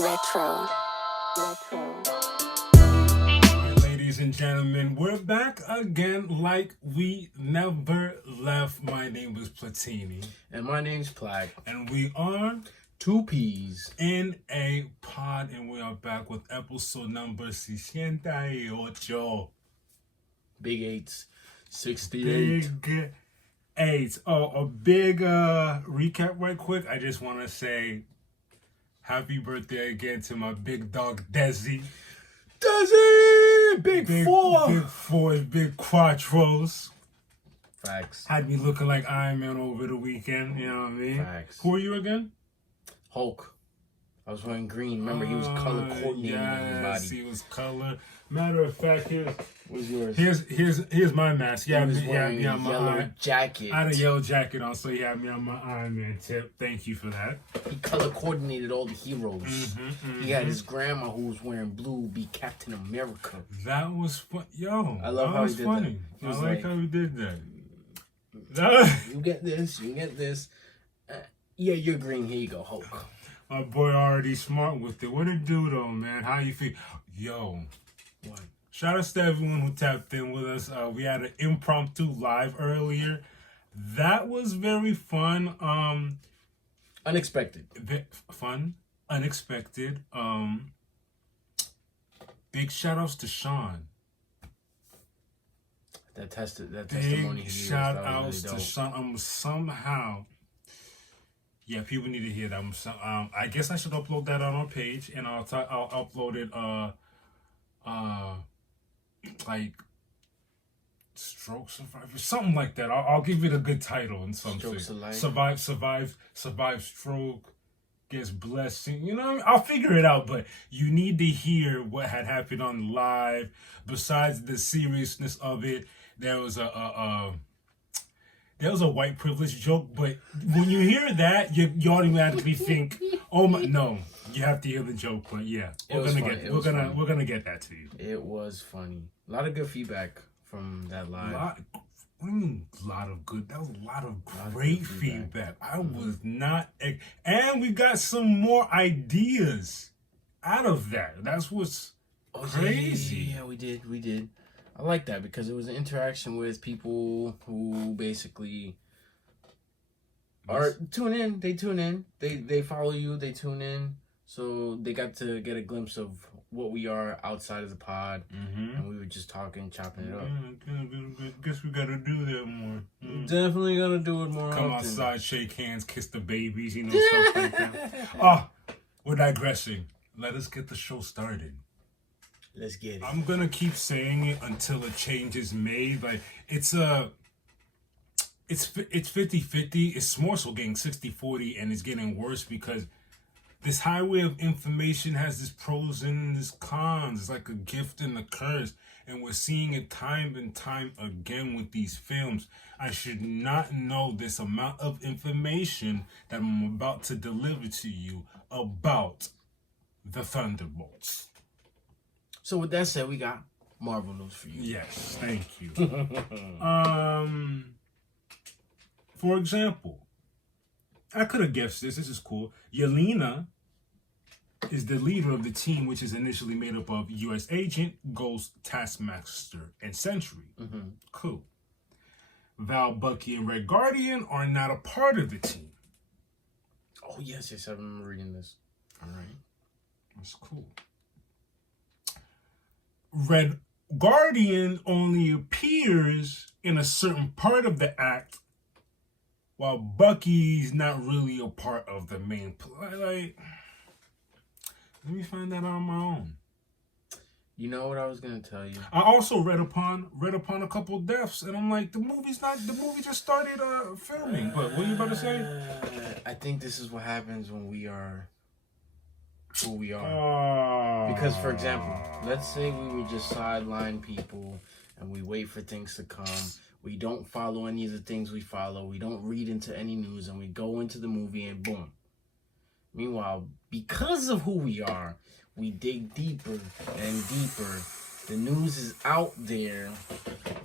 Retro. Ladies and gentlemen, we're back again like we never left. My name is Platini. And my name's Plaque. And we are Two P's in a pod, and we are back with episode number SESENTA. Big Eights, 68. Big eight. Oh, a big recap right quick. I just want to say happy birthday again to my big dog, Desi. Desi! Big Four! Big fours, big quattros. Facts. Had me looking like Iron Man over the weekend, you know what I mean? Facts. Who are you again? Hulk. I was wearing green. Remember, he was color coordinated on his body. He was color. Matter of fact, What's yours? Here's my mask. He was wearing a yellow jacket. I had a yellow jacket on, so he had me on my Iron Man tip. Thank you for that. He color coordinated all the heroes. He had his grandma who was wearing blue be Captain America. That was fun. Yo, I love that how was he did funny. that. He I was like how he did that. You get this, you get this. Yeah, you're green. Here you go, Hulk. My boy already smart with it. What it do though, man? How you feel? Yo. What? Shout out to everyone who tapped in with us. We had an impromptu live earlier. That was very fun. Unexpected. Fun. Unexpected. Big shout outs to Sean. That testimony. Big shout outs to Sean. Somehow. Yeah, people need to hear that. I guess I should upload that on our page, and I'll upload it. Like Stroke Survivor, something like that. I'll give it a good title and something. Survive stroke, gets blessing. You know what I mean? I'll figure it out, but you need to hear what had happened on live. Besides the seriousness of it, there was a white privilege joke, but when you hear that, you automatically think, "Oh my, no." You have to hear the joke, but yeah, we're gonna get that to you. It was funny. A lot of good feedback from that live. What do you mean, lot of good? That was a lot of great feedback. I was not, and we got some more ideas out of that. That's what's crazy. Yeah, we did. I like that because it was an interaction with people who basically are tune in. They tune in. They follow you. They tune in. So they got to get a glimpse of what we are outside of the pod, and we were just talking, chopping it up. Guess we gotta do that more. Definitely gotta do it more. Come often. outside, shake hands, kiss the babies, stuff like that. Oh, we're digressing. Let us get the show started. Let's get it. I'm gonna keep saying it until a change is made. Like it's 50-50. It's more so getting 60-40, and it's getting worse because this highway of information has its pros and its cons. It's like a gift and a curse. And we're seeing it time and time again with these films. I should not know this amount of information that I'm about to deliver to you about the Thunderbolts. So with that said, we got Marvel news for you. Yes, thank you. For example, I could have guessed this. This is cool. Yelena is the leader of the team, which is initially made up of U.S. Agent, Ghost, Taskmaster, and Sentry. Cool. Val, Bucky, and Red Guardian are not a part of the team. Oh, yes, I remember reading this. All right. That's cool. Red Guardian only appears in a certain part of the act, while Bucky's not really a part of the main plot. Like, let me find that out on my own. You know what I was gonna tell you? I also read upon a couple deaths, and I'm like, the movie just started filming. But what are you about to say? I think this is what happens when we are who we are. Because, for example, let's say we would just sideline people and we wait for things to come. We don't follow any of the things we follow. We don't read into any news, and we go into the movie and boom. Meanwhile, because of who we are, we dig deeper and deeper. The news is out there.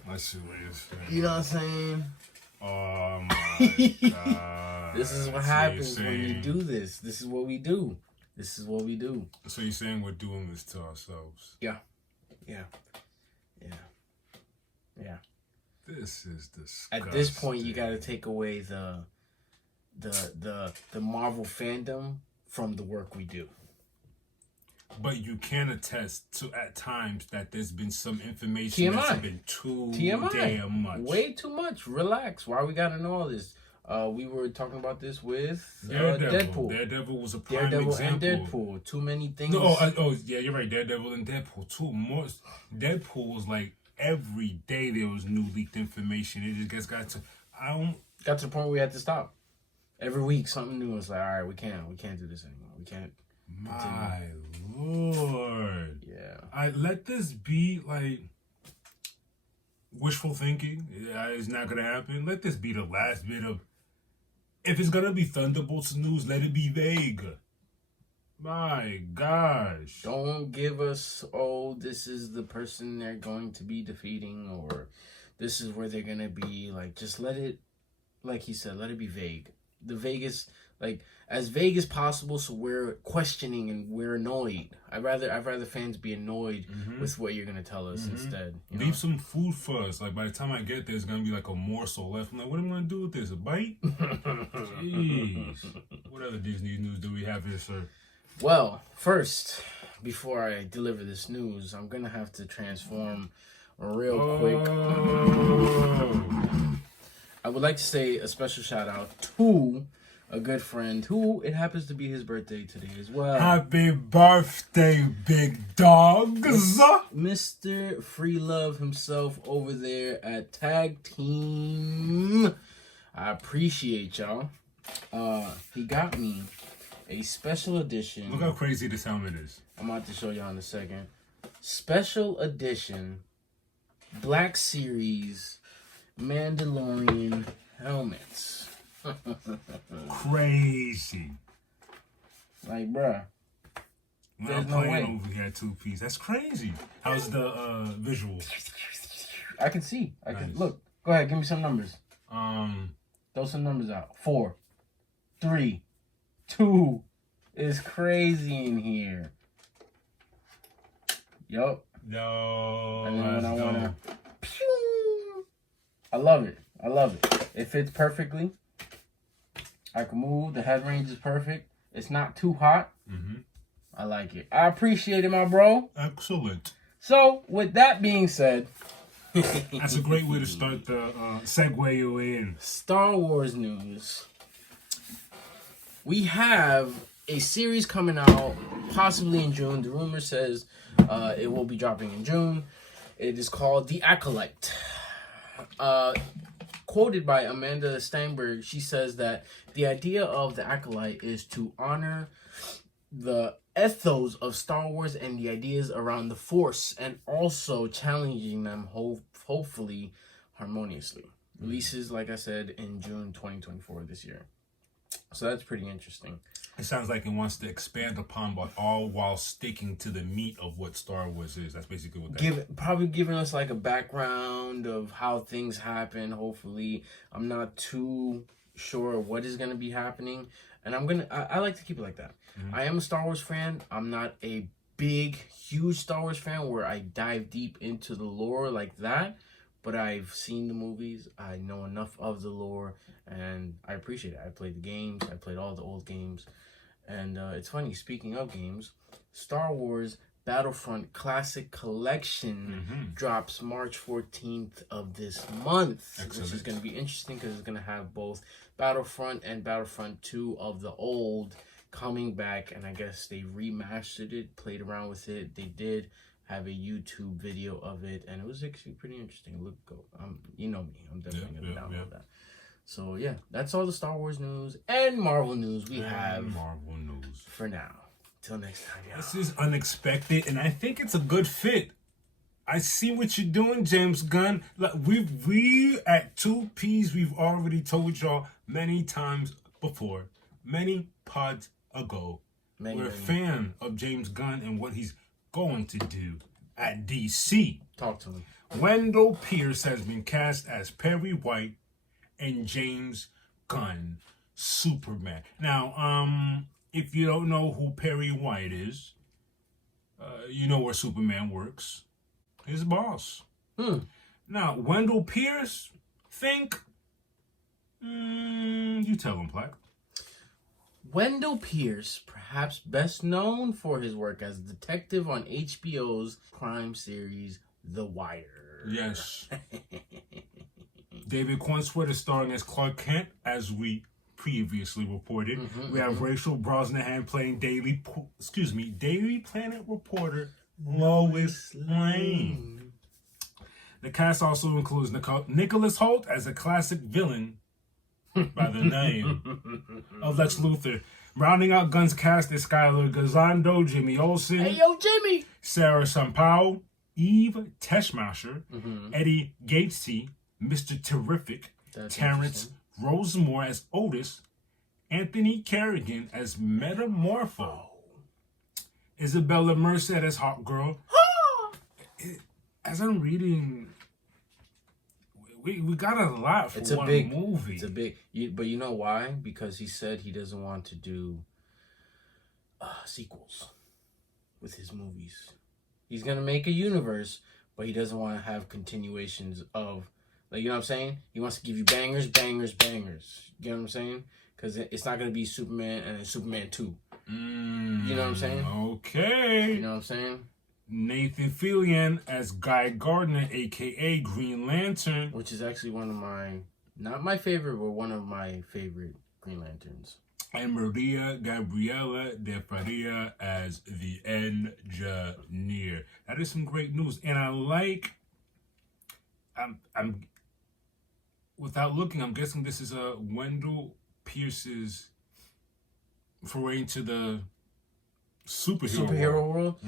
I see what you're saying. You know what I'm saying? Oh my God. This is what happens when you do this. This is what we do. This is what we do. So you're saying we're doing this to ourselves? Yeah. This is disgusting. At this point, you got to take away the Marvel fandom from the work we do. But you can attest to at times that there's been some information that's been too damn much. Way too much. Relax. Why we gotta know all this? We were talking about this with Deadpool. Daredevil was a prime Daredevil example. and Deadpool. Too many things. No, yeah, you're right. Daredevil and Deadpool too. More. Deadpool was like every day there was new leaked information. It just got to the point where we had to stop. Every week something new. It's like, all right, we can't do this anymore. We can't. My Lord. Yeah. I let this be like wishful thinking. It's not gonna happen. Let this be the last bit of. If it's gonna be Thunderbolts news, let it be vague. My gosh. Don't give us, this is the person they're going to be defeating, or this is where they're gonna be. Like, just let it, like he said, let it be vague. The vaguest, like, as vague as possible, so we're questioning and we're annoyed. I'd rather fans be annoyed with what you're gonna tell us instead. Leave some food for us. Like, by the time I get there, there's gonna be like a morsel left. I'm like, what am I gonna do with this? A bite? Jeez. What other Disney news do we have here, sir? Well, first, before I deliver this news, I'm gonna have to transform real quick. I would like to say a special shout out to a good friend who it happens to be his birthday today as well. Happy birthday, big dogs! Mr. Free Love himself over there at Tag Team. I appreciate y'all. He got me a special edition. Look how crazy this helmet is. I'm about to show y'all in a second. Special edition Black Series Mandalorian helmets. Crazy. Like, bruh. There's no way. Over here, 2-piece. That's crazy. How's the visual? I can see. I can look. Go ahead, give me some numbers. Throw some numbers out. 4, 3, 2. It's crazy in here. Yup. No. And then when I wanna, I love it. I love it. It fits perfectly. I can move. The head range is perfect. It's not too hot. I like it. I appreciate it, my bro. Excellent. So, with that being said, that's a great way to start the segue your way in. Star Wars news. We have a series coming out possibly in June. The rumor says it will be dropping in June. It is called The Acolyte. Quoted by Amanda Steinberg, she says that the idea of The Acolyte is to honor the ethos of Star Wars and the ideas around the Force, and also challenging them hopefully harmoniously. Releases, like I said, in June 2024 this year. So that's pretty interesting. It sounds like it wants to expand upon, but all while sticking to the meat of what Star Wars is. That's basically what that is. Probably giving us like a background of how things happen, hopefully. I'm not too sure what is going to be happening. And I like to keep it like that. I am a Star Wars fan. I'm not a big, huge Star Wars fan where I dive deep into the lore like that. But I've seen the movies. I know enough of the lore. And I appreciate it. I played the games. I played all the old games. And it's funny, speaking of games, Star Wars Battlefront Classic Collection drops March 14th of this month. Excellent. Which is going to be interesting because it's going to have both Battlefront and Battlefront 2 of the old coming back. And I guess they remastered it, played around with it. They did have a YouTube video of it, and it was actually pretty interesting. Look, you know me. I'm definitely going to download that. So, yeah, that's all the Star Wars news and Marvel news we have Marvel news for now. Till next time, y'all. This is unexpected, and I think it's a good fit. I see what you're doing, James Gunn. Like, we at 2Ps, we've already told y'all many times before, many pods ago, we're a fan of James Gunn and what he's going to do at DC. Talk to me. Wendell Pierce has been cast as Perry White and James Gunn, Superman. Now, If you don't know who Perry White is, you know where Superman works. His boss. Now, Wendell Pierce, think... you tell him, Platt. Wendell Pierce, perhaps best known for his work as a detective on HBO's crime series, The Wire. Yes. David Cornsworth is starring as Clark Kent, as we previously reported. We have Rachel Brosnahan playing Daily Planet reporter Lois Lane. The cast also includes Nicholas Hoult as a classic villain by the name of Lex Luthor. Rounding out Gunn's cast is Skylar Gazzando, Jimmy Olsen, Hey, yo, Jimmy! Sarah Sampaio, Eve Teschmacher, Eddie Gatesy, Mr. Terrific, Terrence Rosemore as Otis, Anthony Kerrigan as Metamorpho, Isabella Merced as Hawk Girl. As I'm reading, we got a lot for one movie. It's a big, but you know why? Because he said he doesn't want to do sequels with his movies. He's gonna make a universe, but he doesn't want to have continuations of, like, you know what I'm saying? He wants to give you bangers, bangers, bangers. You know what I'm saying? Because it's not gonna be Superman and then Superman 2. You know what I'm saying? Okay. You know what I'm saying? Nathan Fillion as Guy Gardner, a.k.a. Green Lantern. Which is actually one of my, not my favorite, but one of my favorite Green Lanterns. And Maria Gabriela de Faria as the Engineer. That is some great news. And I like, I'm without looking, I'm guessing this is Wendell Pierce's foray into the superhero world.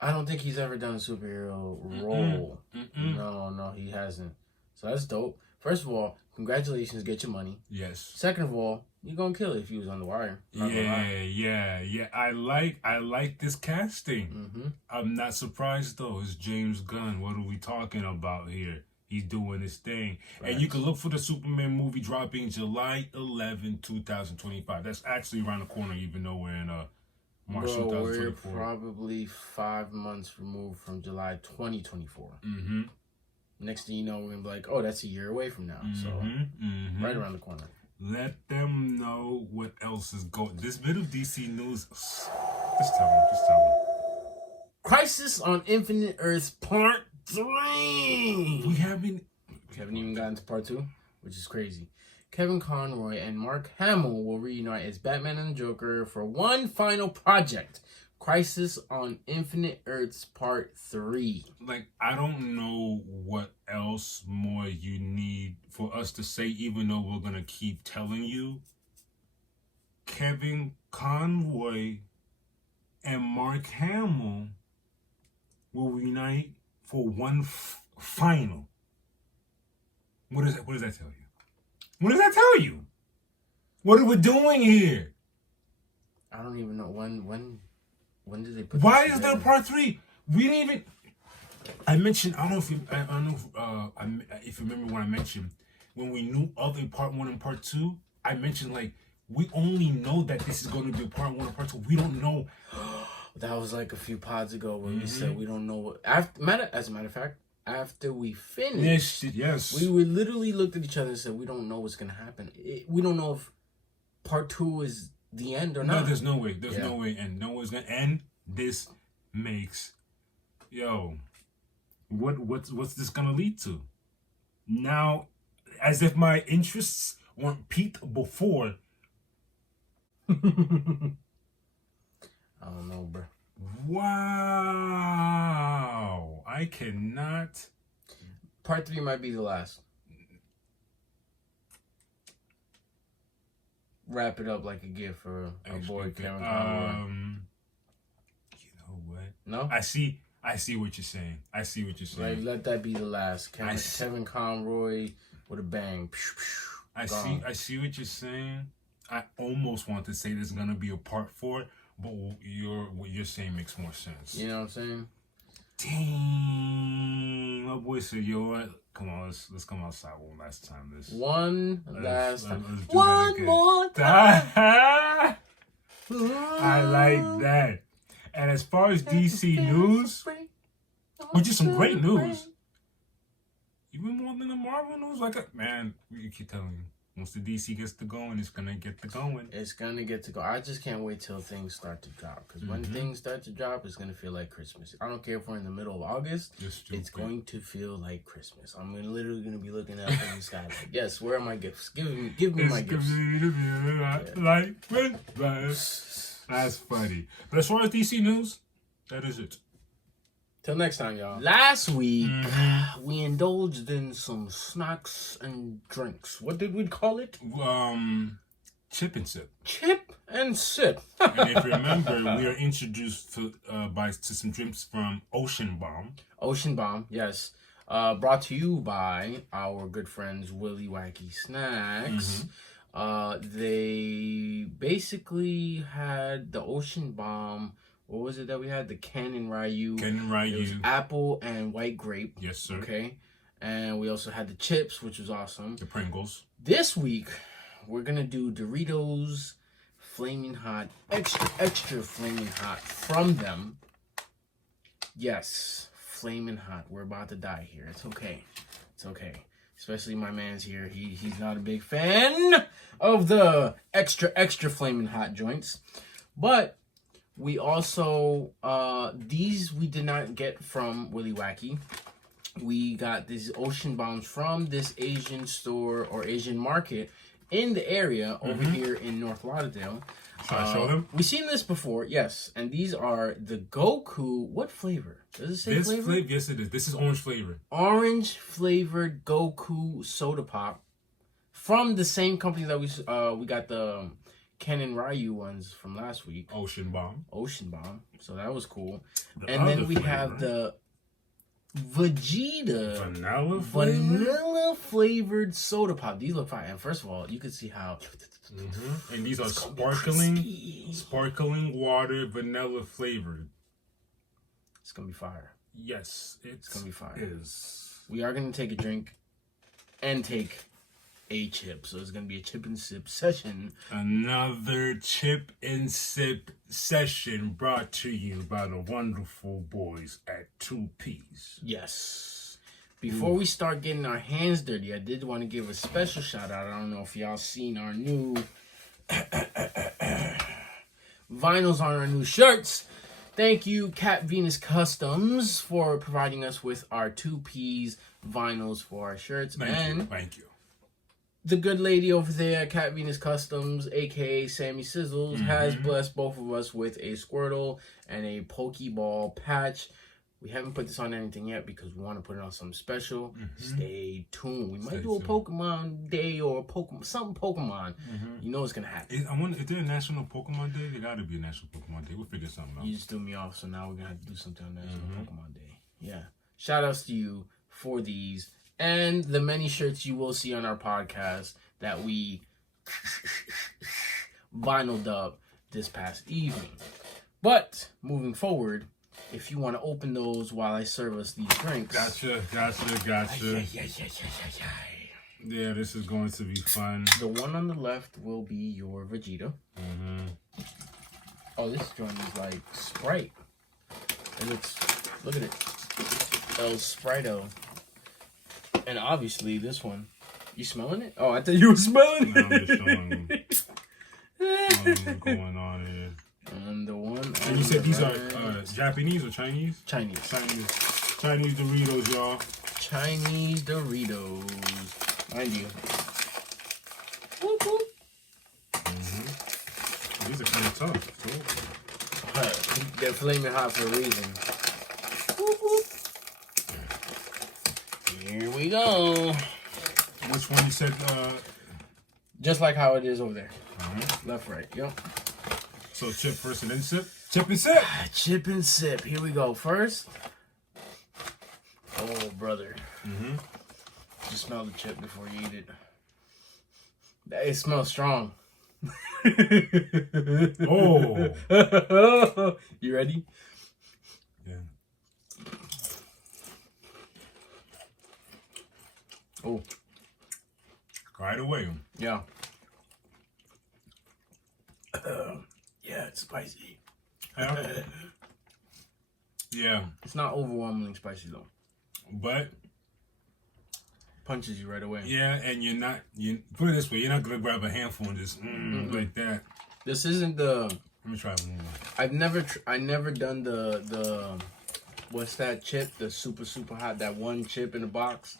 I don't think he's ever done a superhero role. No, he hasn't. So that's dope. First of all, congratulations, get your money. Yes. Second of all, you're gonna kill it if you was on The Wire. Yeah. I like this casting. I'm not surprised though. It's James Gunn. What are we talking about here? He's doing his thing. Right. And you can look for the Superman movie dropping July 11, 2025. That's actually around the corner, even though we're in March 2024. We're probably 5 months removed from July 2024. Next thing you know, we're going to be like, oh, that's a year away from now. So, right around the corner. Let them know what else is going. This bit of DC news, just tell them. Crisis on Infinite Earths Part 3. We haven't even gotten to Part 2, which is crazy. Kevin Conroy and Mark Hamill will reunite as Batman and the Joker for one final project. Crisis on Infinite Earths Part 3. Like, I don't know what else more you need for us to say, even though we're going to keep telling you. Kevin Conroy and Mark Hamill will reunite for one final. What does that tell you? What does that tell you? What are we doing here? I don't even know when did they put. Why is there Part 3? We didn't even. I mentioned. I don't know if you remember when I mentioned when we knew of a Part 1 and Part 2. I mentioned like we only know that this is going to be a Part 1 and Part 2. We don't know. That was like a few pods ago when we said we don't know what. As a matter of fact, after we finished, yes, we literally looked at each other and said we don't know what's gonna happen. We don't know if Part 2 is the end or not. No, there's no way. There's no way, and no one's gonna end. This makes, what's this gonna lead to? Now, as if my interests weren't peaked before. I don't know, bro. Wow. I cannot. Part 3 might be the last. Wrap it up like a gift for our boy Kevin Conroy. You know what? No? I see what you're saying. Like, let that be the last. Kevin Conroy with a bang. I see what you're saying. I almost want to say there's gonna be a Part 4, but what you're saying makes more sense. You know what I'm saying? Dang, my boy said, "Yo, what? Come on, let's come outside one last time. One more time. I like that. And as far as DC news, which is some great news, even more than the Marvel news, man, you keep telling you. Once the DC gets to going, it's going to get to going. It's going to get to go. I just can't wait till things start to drop. Because when things start to drop, it's going to feel like Christmas. I don't care if we're in the middle of August. It's going to feel like Christmas. I'm literally going to be looking up in the sky like, yes, where are my gifts? Give me my gifts. Like Christmas. That's funny. But as far as DC news, that is it. Till next time, y'all. Last week, we indulged in some snacks and drinks. What did we call it? Chip and sip. Chip and sip. And if you remember, we are introduced to some drinks from Ocean Bomb. Ocean Bomb, yes. Brought to you by our good friends Willy Wacky Snacks. They basically had the Ocean Bomb. What was it that we had? The Ken Ryu. It was apple and white grape. Yes, sir. Okay. And we also had the chips, which was awesome. The Pringles. This week, we're going to do Doritos Flaming Hot. Extra Flaming Hot from them. Yes. Flaming Hot. We're about to die here. It's okay. It's okay. Especially my man's here. He's not a big fan of the extra Flaming Hot joints. But we also, these we did not get from Willy Wacky. We got these Ocean Bombs from this Asian store or Asian market in the area over here in North Lauderdale. Should I show them? We've seen this before, yes. And these are the Goku. What flavor? Does it say flavor? Yes, it is. This is orange flavor. Orange flavored Goku soda pop from the same company that we got the Ken and Ryu ones from last week. Ocean Bomb. So that was cool. And then we have the Vegeta vanilla flavored soda pop. These look fine. And first of all, you can see how. And these are sparkling water vanilla flavored. It's gonna be fire. Yes, it's gonna be fire. Is. We are gonna take a drink and take a chip. So it's going to be a chip and sip session. Another chip and sip session brought to you by the wonderful boys at 2Ps. Yes. Before we start getting our hands dirty, I did want to give a special shout out. I don't know if y'all seen our new vinyls on our new shirts. Thank you, Cat Venus Customs, for providing us with our 2Ps vinyls for our shirts. Thank you. The good lady over there, Cat Venus Customs, a.k.a. Sammy Sizzles, has blessed both of us with a Squirtle and a Pokeball patch. We haven't put this on anything yet because we want to put it on something special. Stay tuned. We might do a Pokemon Day or something Pokemon. You know what's going to happen. I wonder, is there a National Pokemon Day? There got to be a National Pokemon Day. We'll figure something out. You just threw me off, so now we're going to have to do something on National Pokemon Day. Yeah. Shout outs to you for these. And the many shirts you will see on our podcast that we vinyled up this past evening. But moving forward, if you want to open those while I serve us these drinks. Gotcha. Yeah, this is going to be fun. The one on the left will be your Vegeta. Oh, this joint is like Sprite. It looks, look at it. El Sprito. And obviously this one. You smelling it? Oh, I thought you were smelling it. No, I'm just showing them what's going on here. And the one. And you said these are Japanese or Chinese? Chinese Doritos, y'all. Chinese Doritos. Mind you. Whoop, whoop. These are kind of tough, too. They're flaming hot for a reason. Whoop, whoop. Here we go. Which one you said? Just like how it is over there. Left, right. Yep. So chip first and then sip? Chip and sip! Chip and sip. Here we go. First. Oh, brother. Just smell the chip before you eat it. It smells strong. Oh. You ready? Yeah. Oh. Right away. Yeah. Yeah, it's spicy. Yeah. It's not overwhelmingly spicy though. But punches you right away. Yeah, and you put it this way, you're not gonna grab a handful and just like that. This isn't the. Let me try one more. I never done the what's that chip? The super hot, that one chip in the box.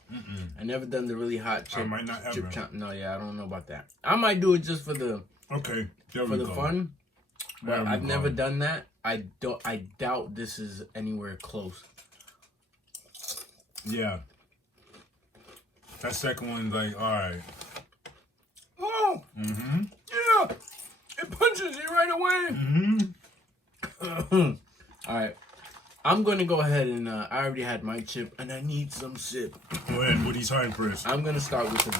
I never done the really hot chip. I might not ever. No, yeah, I don't know about that. I might do it just for the fun. But I've never done that. I doubt this is anywhere close. Yeah. That second one's like, all right. Oh. Yeah. It punches you right away. All right. I'm going to go ahead and I already had my chip and I need some sip. Go ahead. What are you trying first? I'm going to start with the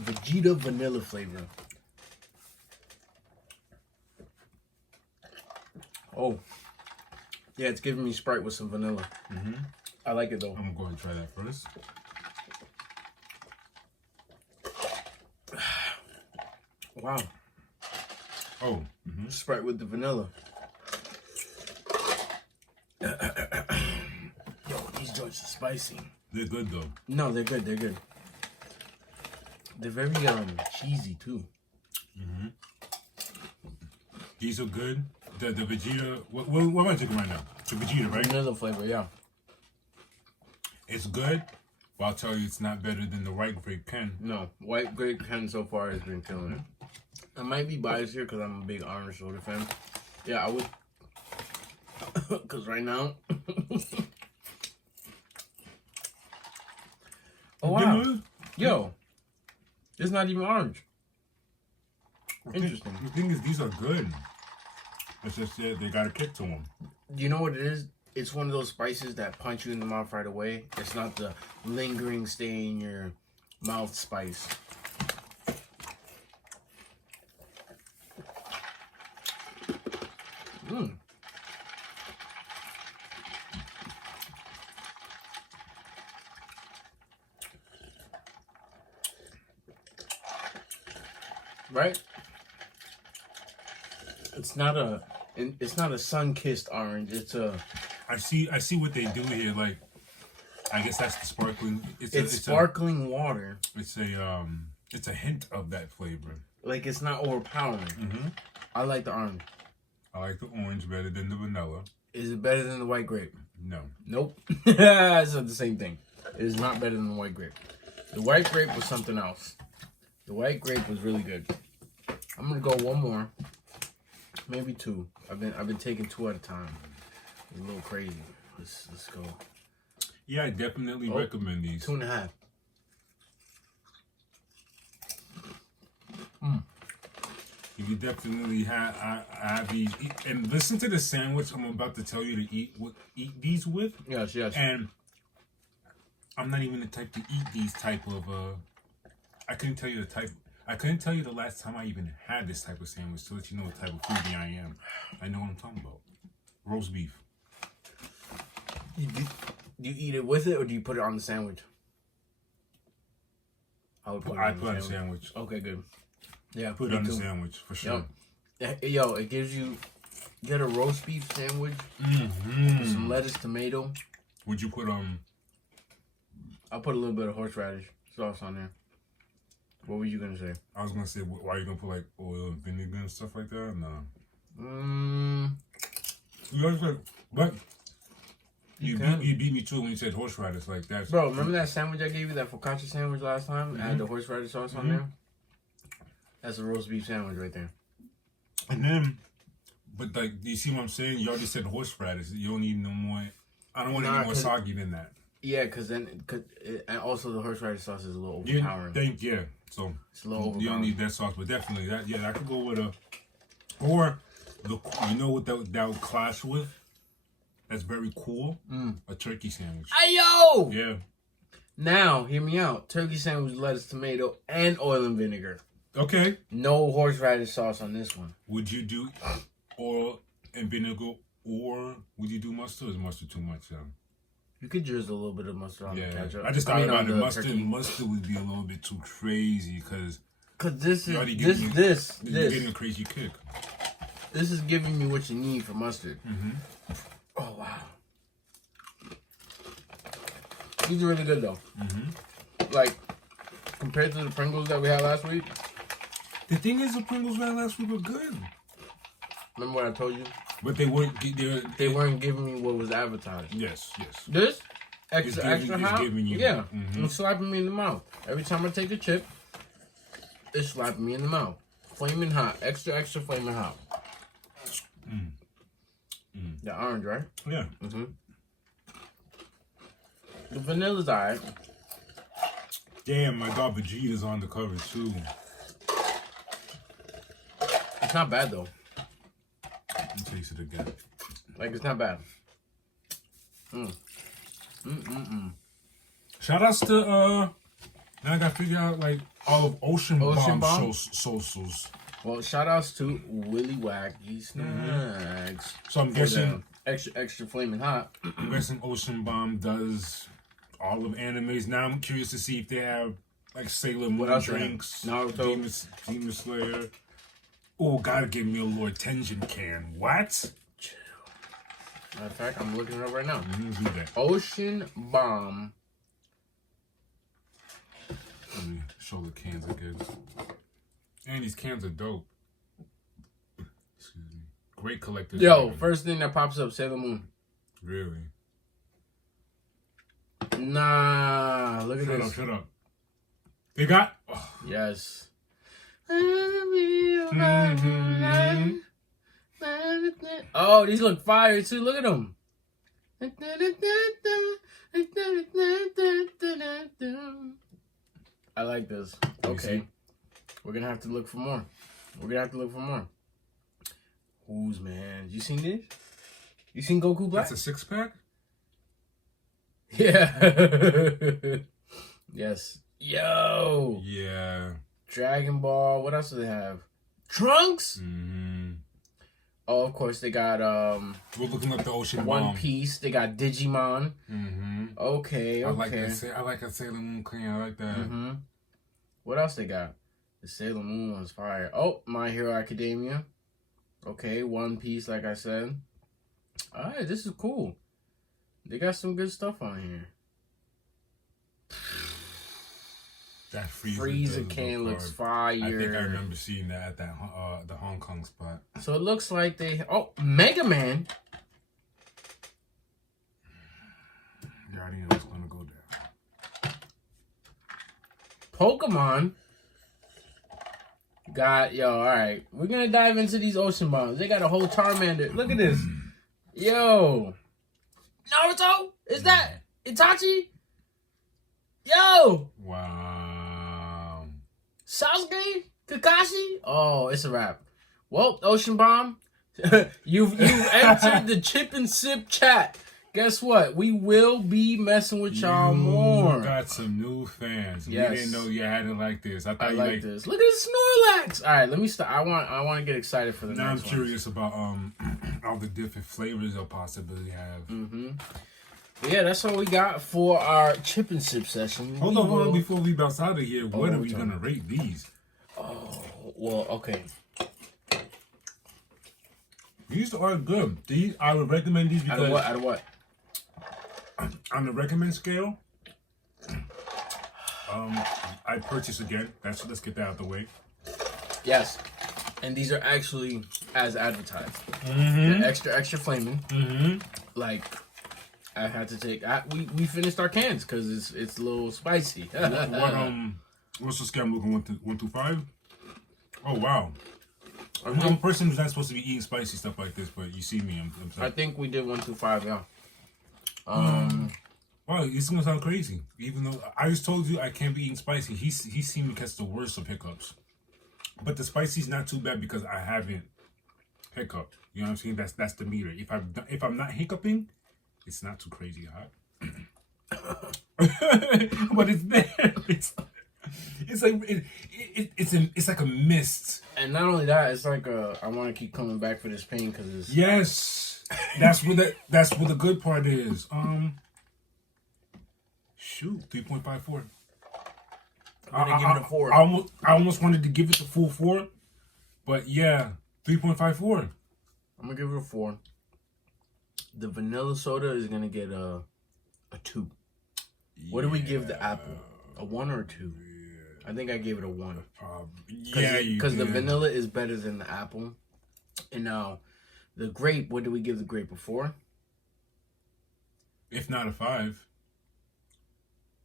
Vegeta vanilla flavor. Oh. Yeah, it's giving me Sprite with some vanilla. I like it though. I'm going to try that first. Wow. Oh. Sprite with the vanilla. Yo, these joints are spicy. They're good though. No, they're good. They're good. They're very cheesy too. These are good. The Vegeta. What am I drinking right now? The Vegeta, right? Vanilla flavor, yeah. It's good. But I'll tell you, it's not better than the white grape Ken. No, white grape Ken so far has been killing it. I might be biased here because I'm a big orange soda fan. Yeah, I would. Because right now. Oh, wow. Yo. It's not even orange. Interesting. The thing is, these are good. It's just that they got a kick to them. You know what it is? It's one of those spices that punch you in the mouth right away. It's not the lingering stay in your mouth spice. Right? It's not a sun-kissed orange. It's a. I see what they do here. Like, I guess that's the sparkling. It's sparkling water. It's a hint of that flavor. Like, it's not overpowering. I like the orange. I like the orange better than the vanilla. Is it better than the white grape? No. Nope. It's not the same thing. It is not better than the white grape. The white grape was something else. The white grape was really good. I'm gonna go one more, maybe two. I've been taking two at a time. It's a little crazy. Let's go. Yeah, I definitely recommend these. 2.5. You could definitely have these, and listen to the sandwich I'm about to tell you to eat these with. Yes. And I'm not even the type to eat these type of. I couldn't tell you the type. I couldn't tell you the last time I even had this type of sandwich to let you know what type of foodie I am. I know what I'm talking about. Roast beef. Do you eat it with it or do you put it on the sandwich? I would put it on the sandwich. Okay, good. Yeah, put it on the sandwich for sure. Yep. Yo, it gives you get a roast beef sandwich with some lettuce, tomato. Would you put I'll put a little bit of horseradish sauce on there. What were you gonna say? I was gonna say, why are you gonna put like oil and vinegar and stuff like that? No. You always like, but you beat me too when you said horseradish like that. Bro, remember that sandwich I gave you, that focaccia sandwich last time? I had the horseradish sauce on there. That's a roast beef sandwich right there. And then, but like, do you see what I'm saying? You already said horseradish. You don't need no more. I don't want any more soggy than that. Yeah, and also the horseradish sauce is a little overpowering. So it's a little overpowering. You don't need that sauce, but definitely that. Yeah, I could go with you know what that would clash with? That's very cool. A turkey sandwich. Ayo! Yeah. Now, hear me out. Turkey sandwich, lettuce, tomato, and oil and vinegar. Okay. No horseradish sauce on this one. Would you do oil and vinegar, or would you do mustard? Or is mustard too much? You could drizzle a little bit of mustard on the ketchup. I just thought about it. Mustard would be a little bit too crazy because this. You're getting a crazy kick. This is giving me what you need for mustard. Mm-hmm. Oh, wow. These are really good, though. Mm-hmm. Like, compared to the Pringles that we had last week. The thing is, the Pringles we had last week were good. Remember what I told you? But they weren't. They weren't giving me what was advertised. Yes. This extra hot. Giving you, yeah, mm-hmm. It's slapping me in the mouth every time I take a chip. It's slapping me in the mouth. Flaming hot, extra flaming hot. Mm. Mm. The orange, right? Yeah. Mm-hmm. The vanilla's alright. Damn, my dog Vegeta's on the cover too. It's not bad though. Let me taste it again. Like, it's not bad. Shout outs to now I gotta figure out like all of Ocean Bomb socials. Well, shout outs to Willy Wacky Snacks. So I'm guessing extra flaming hot. I'm guessing Ocean Bomb does all of animes. Now I'm curious to see if they have like Sailor Moon drinks, Naruto, Demon Slayer. Oh, gotta give me a Lord Tenjin can. What? Matter of fact, I'm looking it up right now. Do that. Ocean Bomb. Let me show the cans again. And these cans are dope. Excuse me. Great collector's Yo, item. first thing that pops up, Sailor Moon. Really? Nah, look at this. Shut up. They got... Oh. Yes. Mm-hmm. Oh, these look fire too. Look at them. I like this. Okay. We're going to have to look for more. Who's, man? You seen this? You seen Goku Black? That's a 6-pack? Yeah. Yes. Yo. Yeah. Dragon Ball. What else do they have? Trunks? Mm-hmm. Oh, of course, they got We're looking up the Ocean One Bomb. Piece. They got Digimon. Mm-hmm. Okay. I like a Sailor Moon clean. I like that. Mm-hmm. What else they got? The Sailor Moon one's fire. Oh, My Hero Academia. Okay, One Piece, like I said. Alright, this is cool. They got some good stuff on here. That Frieza can looks fire. I think I remember seeing that at that the Hong Kong spot. So it looks like they... Oh, Mega Man. Yeah, I didn't know it was going to go down. Pokemon. Alright. We're going to dive into these Ocean Bombs. They got a whole Charmander. Look at this. Yo. Naruto? Is that Itachi? Yo. Wow. Sasuke? Kakashi? Oh, it's a wrap. Well, Ocean Bomb, you've entered the Chip and Sip chat. Guess what? We will be messing with y'all more. Got some new fans. Yes. We didn't know you had it like this. I thought you like this. Look at the Snorlax. All right, let me start. I want to get excited for the next one. Now I'm curious about all the different flavors they'll possibly have. Mm-hmm. Yeah, that's all we got for our Chip and Sip session. Hold on. Before we bounce out of here, what are we going to rate these? Oh, well, okay. These are good. I would recommend these because... Out of what? On the recommend scale, I purchase again. Let's get that out of the way. Yes. And these are actually as advertised. Mm-hmm. They're extra flaming. Mm-hmm. Like... I had to take. We finished our cans because it's a little spicy. What's the scale I'm looking 1 through 5? Oh wow! I'm a person who's not supposed to be eating spicy stuff like this, but you see me. I'm sorry. I think we did 1 through 5. Yeah. Wow, it's gonna sound crazy. Even though I just told you I can't be eating spicy, he's seen me catch the worst of hiccups. But the spicy's not too bad because I haven't hiccuped. You know what I'm saying? That's the meter. If I'm not hiccuping, it's not too crazy hot. But it's there. It's like a mist. And not only that, it's like I want to keep coming back for this pain because it's... Yes, that's what the good part is. Shoot, 3.54. I'm gonna give it a 4. I almost wanted to give it the full 4, but yeah, 3.54. I'm gonna give it a 4. The vanilla soda is gonna get a 2. What do we give the apple? A 1 or a 2? I think I gave it a 1. Yeah, because the vanilla is better than the apple. And now, the grape. What do we give the grape a 4? If not a 5.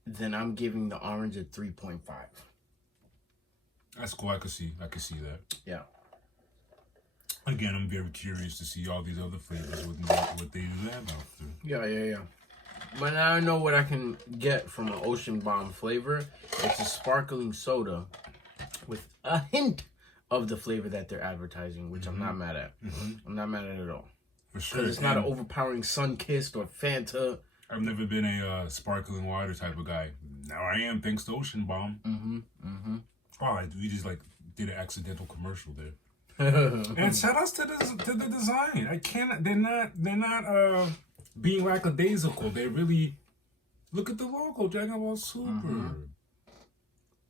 Then I'm giving the orange a 3.5. That's cool. I could see that. Yeah. Again, I'm very curious to see all these other flavors, what they have out there. Yeah. But now I know what I can get from an Ocean Bomb flavor. It's a sparkling soda with a hint of the flavor that they're advertising, which I'm not mad at. I'm not mad at it at all. For sure. Because it's not an overpowering Sunkist or Fanta. I've never been a sparkling water type of guy. Now I am, thanks to Ocean Bomb. Oh, we just did an accidental commercial there. And shout outs to the design. They're not being lackadaisical. They really look at the logo, Dragon Ball Super.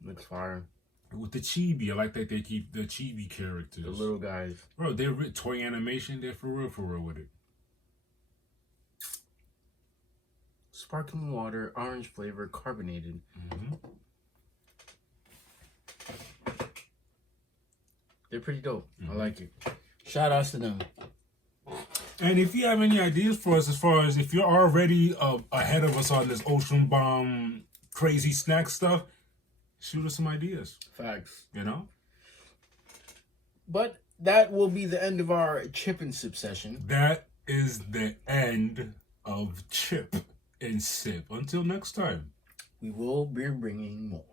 Looks fire. With the chibi, I like that they keep the chibi characters. The little guys. Bro, they're toy animation. They're for real with it. Sparkling water, orange flavor, carbonated. They're pretty dope. I like it. Shout outs to them. And if you have any ideas for us, as far as if you're already ahead of us on this Ocean Bomb crazy snack stuff, shoot us some ideas. Facts. You know? But that will be the end of our chip and sip session. That is the end of Chip and Sip. Until next time. We will be bringing more.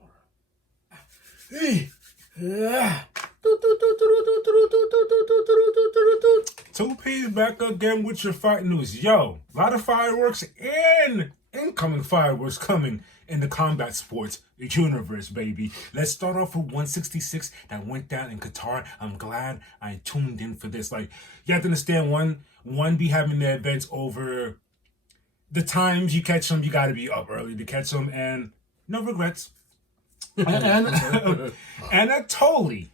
Two P's back again with your fight news. Yo, a lot of fireworks and incoming fireworks coming in the combat sports universe, baby. Let's start off with 166 that went down in Qatar. I'm glad I tuned in for this. Like, you have to understand, one be having their events over the times you catch them, you got to be up early to catch them, and no regrets. Anatoly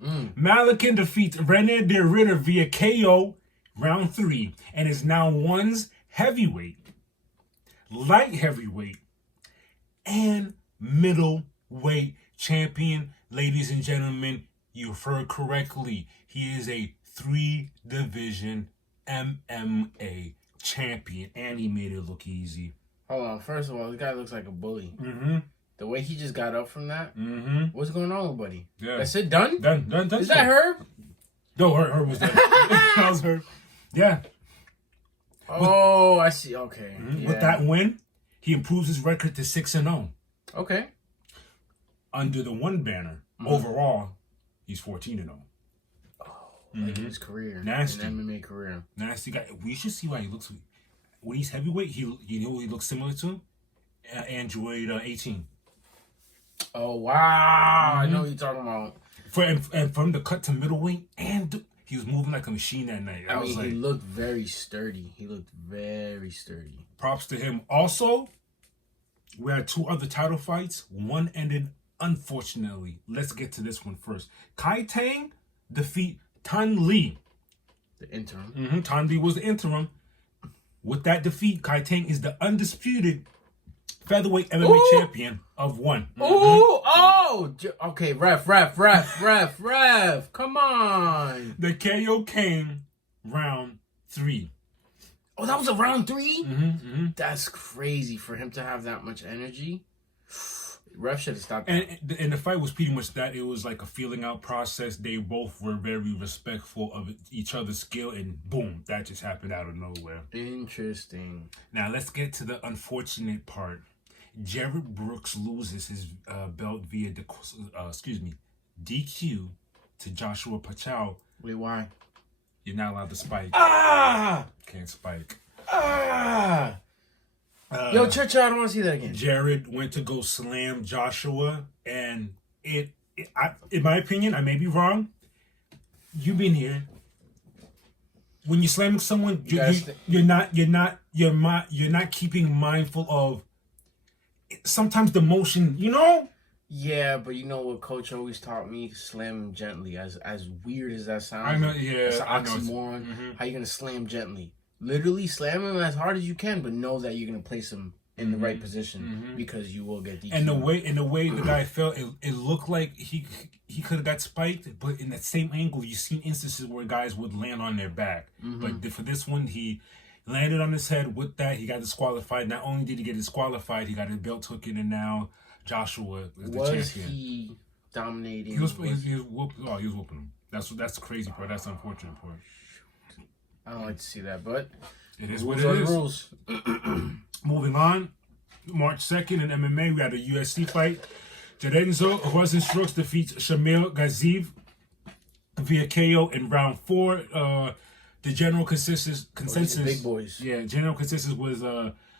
Malikin defeats Rene de Ritter via KO round 3 and is now one's heavyweight, light heavyweight, and middleweight champion. Ladies and gentlemen, you heard correctly. He is a 3-division MMA champion, and he made it look easy. Hold on. First of all, this guy looks like a bully. The way he just got up from that. What's going on, buddy? Yeah. That's it? Done? Done. Is that Herb? No, Herb was there. That was Herb. Yeah. Oh, I see. Okay. Yeah. With that win, he improves his record to 6-0. Okay. Under the one banner, overall, he's 14-0. His career. Nasty. His MMA career. Nasty guy. We should see why he looks. When he's heavyweight, you know who he looks similar to? Android 18. Oh, wow. I know what you're talking about. And from the cut to middleweight, and he was moving like a machine that night. He looked very sturdy. Props to him. Also, we had 2 other title fights. One ended unfortunately. Let's get to this one first. Kai Tang defeat Tan Lee. The interim. Tan Lee was the interim. With that defeat, Kai Tang is the undisputed featherweight MMA champion of 1. Okay, ref. Come on. The KO came round 3. Oh, that was a round 3? That's crazy for him to have that much energy. Ref should have stopped that. And the fight was pretty much that. It was like a feeling out process. They both were very respectful of each other's skill, and boom, that just happened out of nowhere. Interesting. Now let's get to the unfortunate part. Jared Brooks loses his belt via DQ to Joshua Pachow. Wait, why? You're not allowed to spike. Can't spike. Yo, Churchill, I don't want to see that again. Jared went to go slam Joshua, and in my opinion, I may be wrong. You've been here. When you're slamming someone, you're not keeping mindful of sometimes the motion. You know, Yeah, but you know what Coach always taught me? Slam him gently. As weird as that sounds. I know, yeah. It's an oxymoron. Mm-hmm. How you gonna slam gently? Literally slam him as hard as you can, but know that you're gonna place him in the right position because you will get DQ. And the way the guy fell, it looked like he could have got spiked, but in that same angle, you've seen instances where guys would land on their back. But for this one, he landed on his head. With that, he got disqualified. Not only did he get disqualified, he got his belt taken, and now Joshua is the champion. Was he dominating? He was whooping him. That's the crazy part. That's the unfortunate part. I don't like to see that, but it is what it is. Rules. Moving on, March 2nd in MMA, we had a UFC fight. Lorenzo Rosenstruck defeats Shamil Gaziev via KO in round 4. The general consensus, big boys. Yeah, general consensus was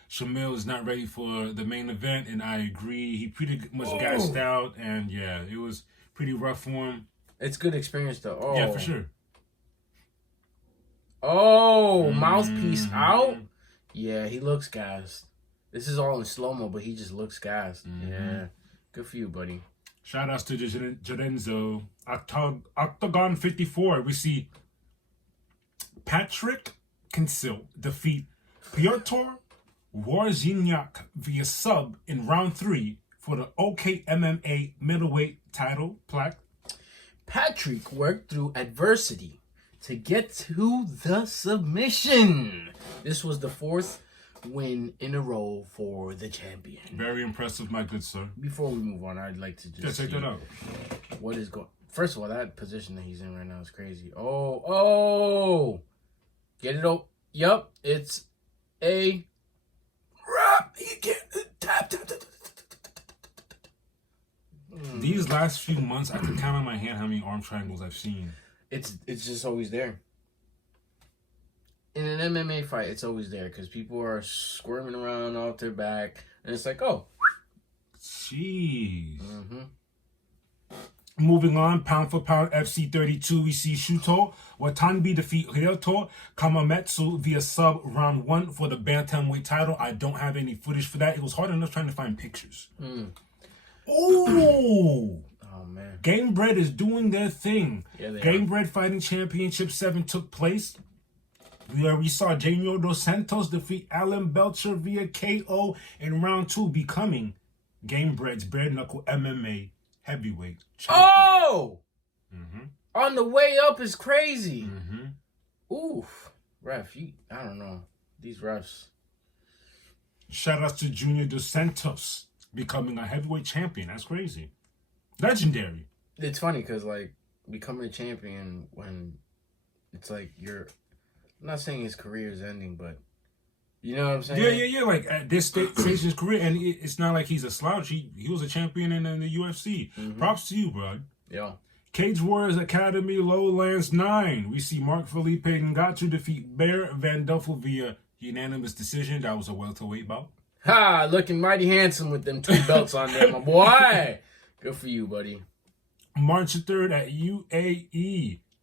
Shamil is not ready for the main event, and I agree. He pretty much gassed out, and yeah, it was pretty rough for him. It's good experience though. Oh. Yeah, for sure. Oh, mouthpiece out. Yeah, he looks gassed. This is all in slow-mo, but he just looks gassed. Yeah, good for you, buddy. Shout outs to Lorenzo. Octagon 54, we see Patrick Kinsel defeat Piotr Wawrzyniak via sub in round 3 for the OK MMA middleweight title plaque. Patrick worked through adversity to get to the submission. This was the 4th win in a row for the champion. Very impressive, my good sir. Before we move on, I'd like to just check that out. What is going? First of all, that position that he's in right now is crazy. Oh, get it up. Yup, it's a wrap. He can't tap. These last few months, I can count on my hand how many arm triangles I've seen. It's just always there. In an MMA fight, it's always there because people are squirming around off their back, and it's like, oh, jeez. Moving on, pound for pound, FC 32, we see Shuto Watanabe defeat Ryoto Kamametsu via sub round 1 for the bantamweight title. I don't have any footage for that. It was hard enough trying to find pictures. Oh man, Game Bread is doing their thing. Yeah, Game Bread Fighting Championship 7 took place, where we saw Junior Dos Santos defeat Alan Belcher via KO in round 2, becoming Game Bread's bare knuckle MMA heavyweight champion. Oh! On the way up is crazy. Oof. Ref, I don't know. These refs. Shout out to Junior Dos Santos becoming a heavyweight champion. That's crazy. Legendary. It's funny because, like, becoming a champion when it's like I'm not saying his career is ending, but you know what I'm saying? Yeah. Like at this stage of his career, and it's not like he's a slouch. He was a champion in the UFC. Props to you, bro. Yeah. Cage Warriors Academy Lowlands 9. We see Mark Felipe Ngannou defeat Bear Van Duffel via unanimous decision. That was a welterweight bout. Ha! Looking mighty handsome with them 2 belts on there, my boy. Good for you, buddy. March 3rd at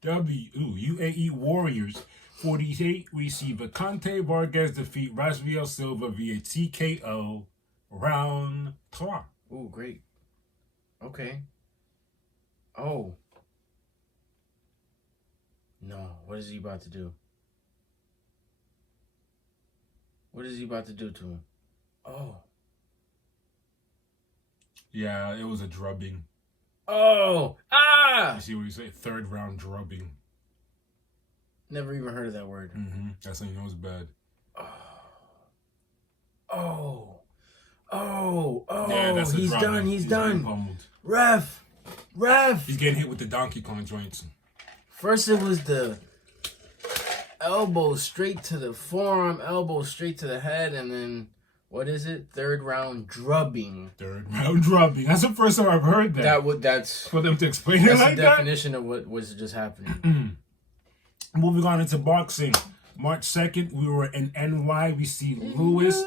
UAE Warriors 48, we see Vicente Vargas defeat Rasviel Silva via TKO round 3. Oh, great. Okay. Oh. No, what is he about to do? What is he about to do to him? Oh. Yeah, it was a drubbing. Oh! Ah! You see what you say? 3rd round drubbing. Never even heard of that word. That's how you know it's bad. Oh. Yeah, that's he's done. He's done. Ref. He's getting hit with the Donkey Kong joints. First it was the elbow straight to the forearm, elbow straight to the head, and then what is it? 3rd round drubbing. 3rd round drubbing. That's the first time I've heard that. That's for them to explain it like that. That's the definition of what was just happening. Moving on into boxing. March 2nd, we were in NY. We see Luis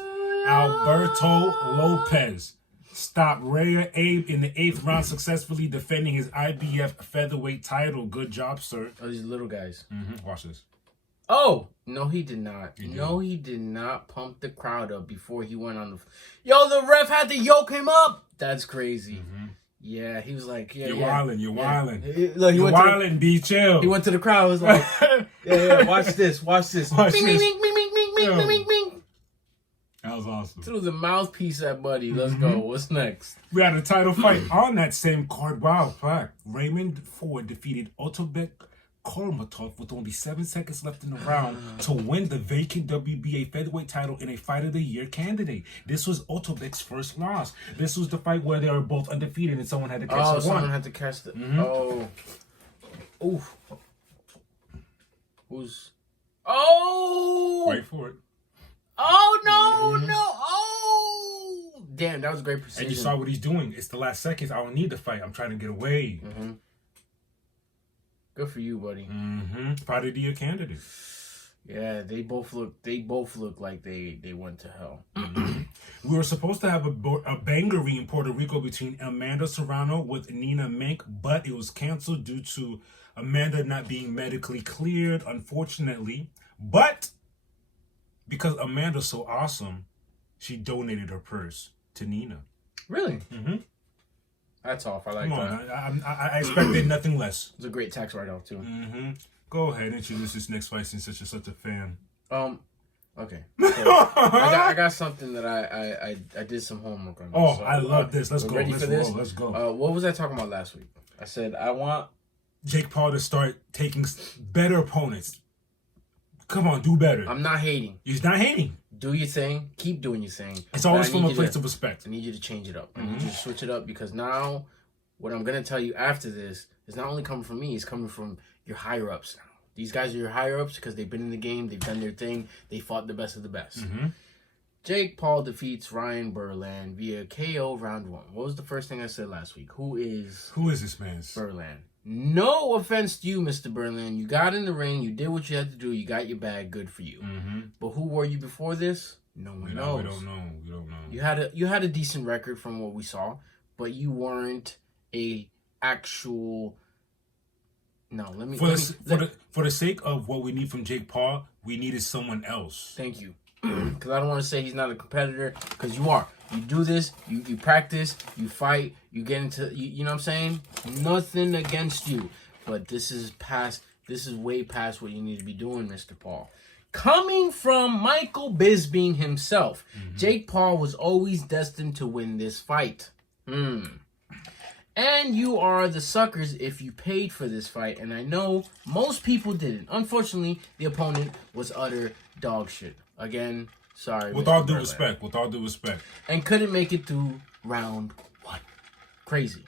Alberto Lopez stop Rhea Abe in the 8th round, successfully defending his IBF featherweight title. Good job, sir. Oh, these little guys. Watch this. Oh, no, he did not. He did not pump the crowd up before he went on the... Yo, the ref had to yoke him up. That's crazy. Yeah, he was like, you're wildin', you're wildin'. You're wildin', be chill. He went to the crowd, was like, watch this. Watch this. That was awesome. Threw the mouthpiece at Buddy. Let's go. What's next? We had a title fight on that same card. Wow, fact. Raymond Ford defeated Otobek Kormatov with only 7 seconds left in the round to win the vacant WBA featherweight title in a Fight of the Year candidate. This was Otobek's first loss. This was the fight where they were both undefeated and someone had to catch the one. Someone had to catch the... Oof. Who's... Oh! Wait for it. Oh, no. Oh! Damn, that was great precision. And you saw what he's doing. It's the last seconds. I don't need the fight. I'm trying to get away. Good for you, buddy. Fight of the Year candidate. Yeah, they both look like they went to hell. We were supposed to have a bangery in Puerto Rico between Amanda Serrano with Nina Mink, but it was canceled due to Amanda not being medically cleared, unfortunately. But because Amanda's so awesome, she donated her purse to Nina. Really? That's off. I like that. I expected nothing less. It's a great tax write-off, too. Go ahead, introduce this next fight since you're such a fan. Okay. So, I got something that I did some homework on. Oh, so, I love this. Let's go. Ready for this? Let's go. What was I talking about last week? I said I want Jake Paul to start taking better opponents. Come on, do better. I'm not hating. He's not hating. Do your thing. Keep doing your thing. It's always from a place of respect. I need you to change it up. I need you to switch it up because now what I'm going to tell you after this is not only coming from me, it's coming from your higher-ups now. These guys are your higher-ups because they've been in the game. They've done their thing. They fought the best of the best. Jake Paul defeats Ryan Berland via KO round 1. What was the first thing I said last week? Who is this man? Berland. No offense to you, Mr. Berland. You got in the ring. You did what you had to do. You got your bag. Good for you. But who were you before this? No one knows. We don't know. You had a decent record from what we saw, but you weren't a actual... No, For the sake of what we need from Jake Paul, we needed someone else. Thank you. Because I don't want to say he's not a competitor, because you are. You do this, you practice, you fight, you get into, you know what I'm saying? Nothing against you. But this is way past what you need to be doing, Mr. Paul. Coming from Michael Bisping himself, Jake Paul was always destined to win this fight. And you are the suckers if you paid for this fight. And I know most people didn't. Unfortunately, the opponent was utter dog shit. Again, sorry. With all due respect. And couldn't make it through round 1. Crazy.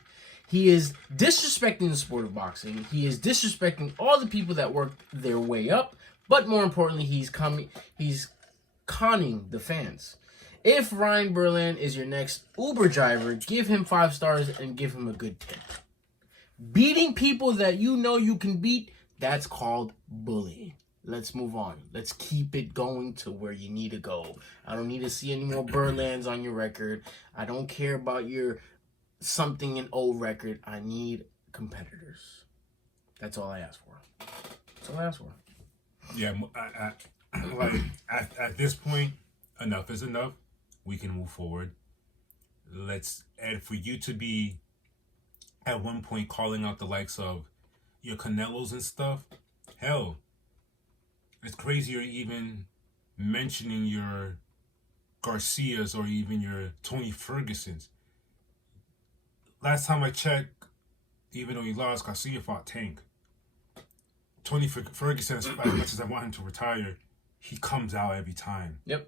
He is disrespecting the sport of boxing. He is disrespecting all the people that worked their way up. But more importantly, he's conning the fans. If Ryan Berland is your next Uber driver, give him 5 stars and give him a good tip. Beating people that you know you can beat, that's called bullying. Let's move on. Let's keep it going to where you need to go. I don't need to see any more Berlands on your record. I don't care about your something in old record. I need competitors. That's all I ask for. That's all I ask for. Yeah, at this point, enough is enough. We can move forward. And for you to be at one point calling out the likes of your Canelos and stuff, hell, it's crazier even mentioning your Garcias or even your Tony Fergusons. Last time I checked, even though he lost, Garcia fought Tank. Tony Ferguson, as much as I want him to retire, he comes out every time. Yep.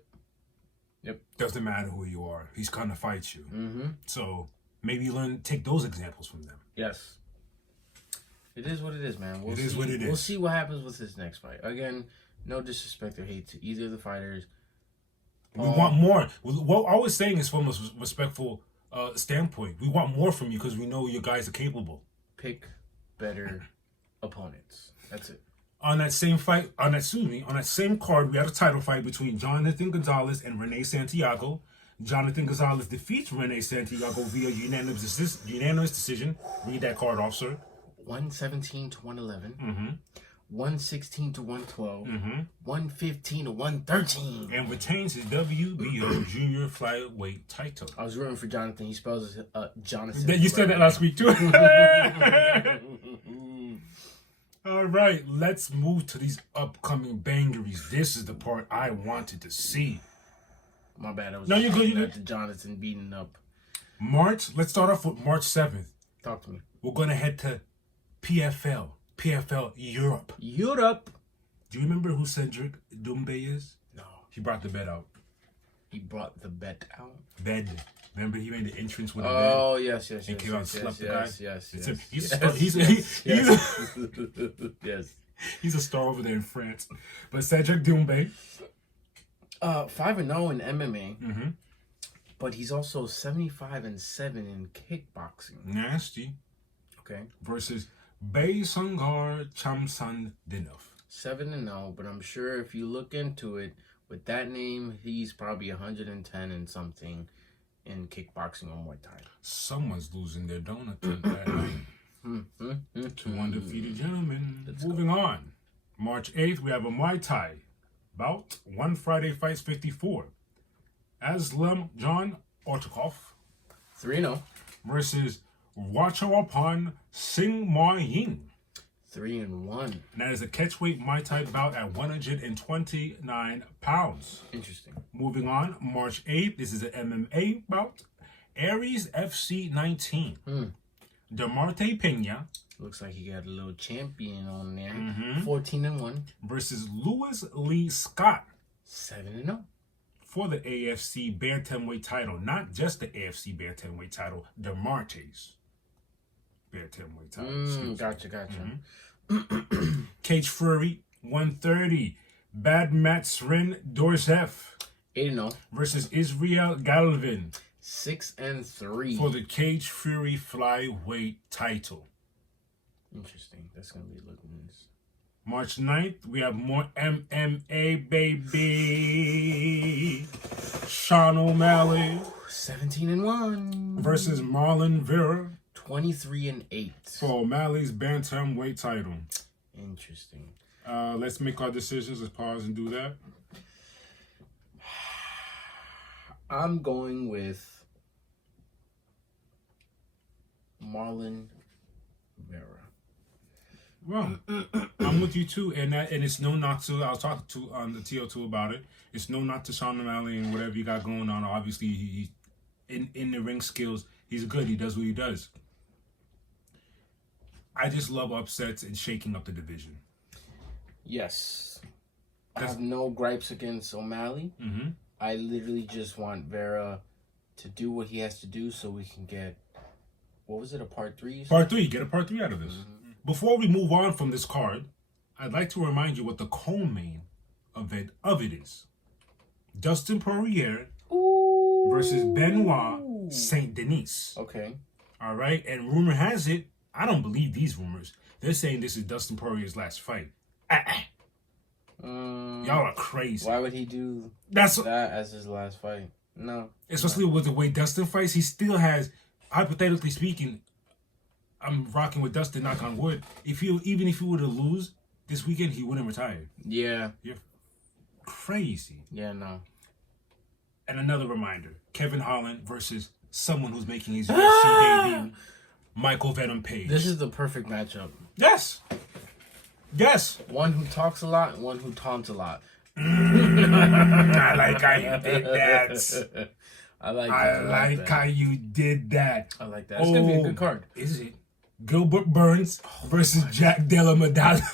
Doesn't matter who you are. He's going to fight you. So maybe take those examples from them. Yes. It is what it is, man. It is what it is. We'll see what happens with this next fight. Again, no disrespect or hate to either of the fighters. We want more. What I was saying is from a respectful standpoint. We want more from you because we know you guys are capable. Pick better opponents. That's it. On that same card, we had a title fight between Jonathan Gonzalez and Rene Santiago. Jonathan Gonzalez defeats Rene Santiago via unanimous decision. Read that card off, sir. 117 to 111. 116 to 112, 115 to 113. And retains his WBO junior flyweight title. I was rooting for Jonathan. He spells Jonathan. You said that last week too. All right, let's move to these upcoming bangeries. This is the part I wanted to see. My bad. I was you're good. You're good. Jonathan beating up. Let's start off with March 7th. Talk to me. We're going to head to PFL Europe. Do you remember who Cedric Doumbé is? No. He brought the bed out. He brought the bed out? Bed. Remember he made the entrance with a bed? Oh, yes. And came out and slept the guy? Yes. He's a star over there in France. But Cedric Doumbé. 5-0 in MMA. But he's also 75-7 in kickboxing. Nasty. Okay. Versus Bay Sungar Chamsan Dinov. 7-0, but I'm sure if you look into it, with that name, he's probably 110 and something in kickboxing or Muay Thai. Someone's losing their donut that night. Two undefeated gentlemen. Moving on. March 8th, we have a Muay Thai bout. One Friday Fights 54. Aslam John Otakov 3-0 versus Wachawapan Sing Ma Ying 3-1. And that is a catchweight Muay Thai bout at 129 pounds. Interesting. Moving on, March 8th, this is an MMA bout. Aries FC 19. Demarte Pena. Looks like he got a little champion on there. 14-1. Versus Lewis Lee Scott. 7-0. For the AFC Bantamweight title. Not just the AFC Bantamweight title, Demarte's Bantamweight title. Gotcha. Cage Fury, 130. Bad Matsrin Dorsef. 8-0. Versus Israel Galvin. 6-3. For the Cage Fury flyweight title. Interesting. That's going to be looking nice. March 9th, we have more MMA, baby. Sean O'Malley. 17-1. Versus Marlon Vera. 23-8. For O'Malley's bantamweight title. Interesting. Let's make our decisions. Let's pause and do that. I'm going with Marlon Vera. Well, I'm with you too, and it's no knock to. I was talking to on the TO2 about it. It's no knock to Sean O'Malley and whatever you got going on. Obviously, he in the ring skills, he's good. He does what he does. I just love upsets and shaking up the division. Yes, I have no gripes against O'Malley. I literally just want Vera to do what he has to do so we can get. What was it? A part 3? Part 3. Get a part 3 out of this. Before we move on from this card, I'd like to remind you what the co-main event of it is. Dustin Poirier versus Benoit Saint Denis. Okay. All right. And rumor has it, I don't believe these rumors. They're saying this is Dustin Poirier's last fight. Y'all are crazy. Why would he do that as his last fight? No. Especially with the way Dustin fights, he still has, hypothetically speaking, I'm rocking with Dustin, knock on wood. Even if he were to lose this weekend, he wouldn't retire. Yeah. You're crazy. Yeah, no. And another reminder, Kevin Holland versus someone who's making his UFC debut, Michael Venom Page. This is the perfect matchup. Yes. One who talks a lot and one who taunts a lot. I like how you did that. I like how you did that. I like that. It's going to be a good card. Is it? Gilbert Burns versus Jack Della Madonna.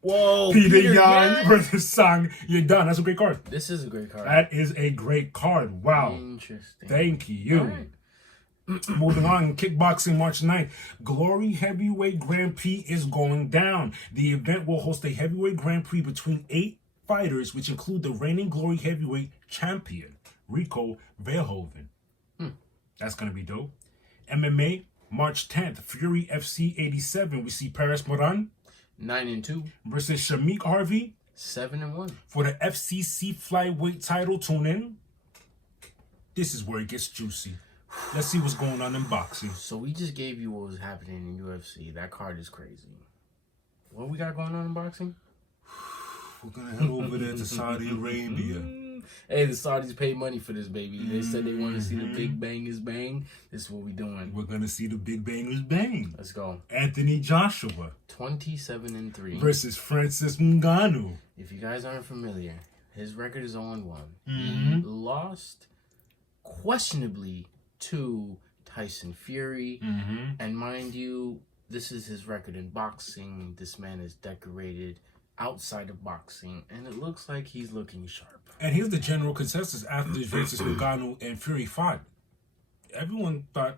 Whoa. Peter Yan versus Sang. You're done. That's a great card. This is a great card. That is a great card. Wow. Interesting. Thank you. All right. Moving on, kickboxing March 9th. Glory Heavyweight Grand Prix is going down. The event will host a heavyweight Grand Prix between 8 fighters, which include the reigning Glory Heavyweight champion, Rico Verhoeven. That's going to be dope. MMA, March 10th, Fury FC 87. We see Paris Moran 9-2 versus Shamik Harvey 7-1 for the FCC flyweight title. Tune in. This is where it gets juicy. Let's see what's going on in boxing. So we just gave you what was happening in UFC. That card is crazy. What we got going on in boxing? We're going to head over there to Saudi Arabia. Hey, the Saudis paid money for this, baby. They said they want to see the big bangers bang. This is what we doing. We're going to see the big bangers bang. Let's go. Anthony Joshua. 27-3. Versus Francis Ngannou. If you guys aren't familiar, his record is 0-1. Mm-hmm. He lost questionably to Tyson Fury. Mm-hmm. And mind you, this is his record in boxing. This man is decorated outside of boxing, and it looks like he's looking sharp. And here's the general consensus after Francis Ngannou and Fury fought. Everyone thought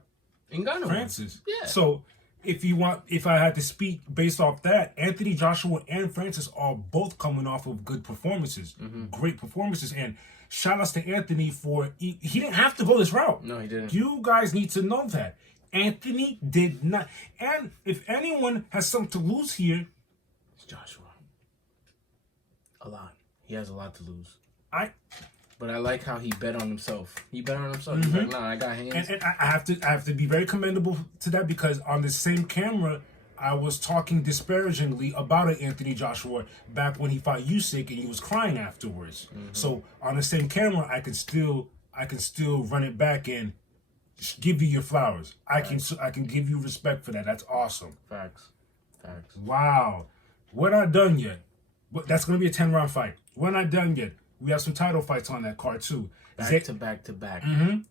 Ngannou. Francis. Yeah. So if I had to speak based off that, Anthony Joshua and Francis are both coming off of good performances, great performances, and shout outs to Anthony for he didn't have to go this route. No, he didn't. You guys need to know that Anthony did not. And if anyone has something to lose here, it's Joshua. A lot. He has a lot to lose. But I like how he bet on himself. He bet on himself. He's like, nah, I got hands. And I have to be very commendable to that, because on the same camera, I was talking disparagingly about Anthony Joshua back when he fought Usyk and he was crying afterwards. So on the same camera, I can still run it back and give you your flowers. I can give you respect for that. That's awesome. Facts. Wow. We're not done yet. But that's going to be a 10-round fight. We're not done yet. We have some title fights on that card too. Back to back.